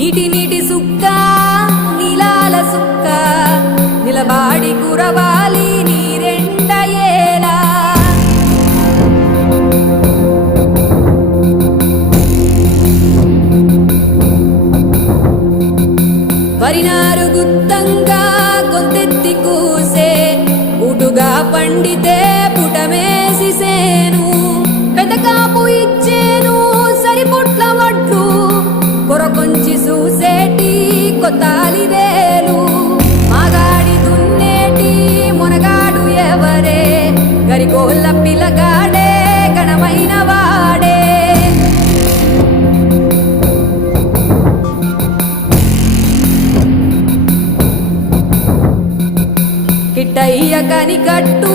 నీటి నీటి సుక్క నీలాల సుక్క నిలబాడి కురవాలి నీరెండయేలా వరినారు గుత్తంగా గొంతెత్తి కూసే ఉటుగా పండితే పుటమేసిసేను పెదకాపు ఇచ్చేను సరిపుట్ల వడ్లు కొరకొంచి చూసేటి కొత్తాలిదేలు మాగాడి దున్నేటి మునగాడు ఎవరే గరికోళ్ళ పిల్లగాడే గణమైన వాడే కిట్టయ్య కనికట్టు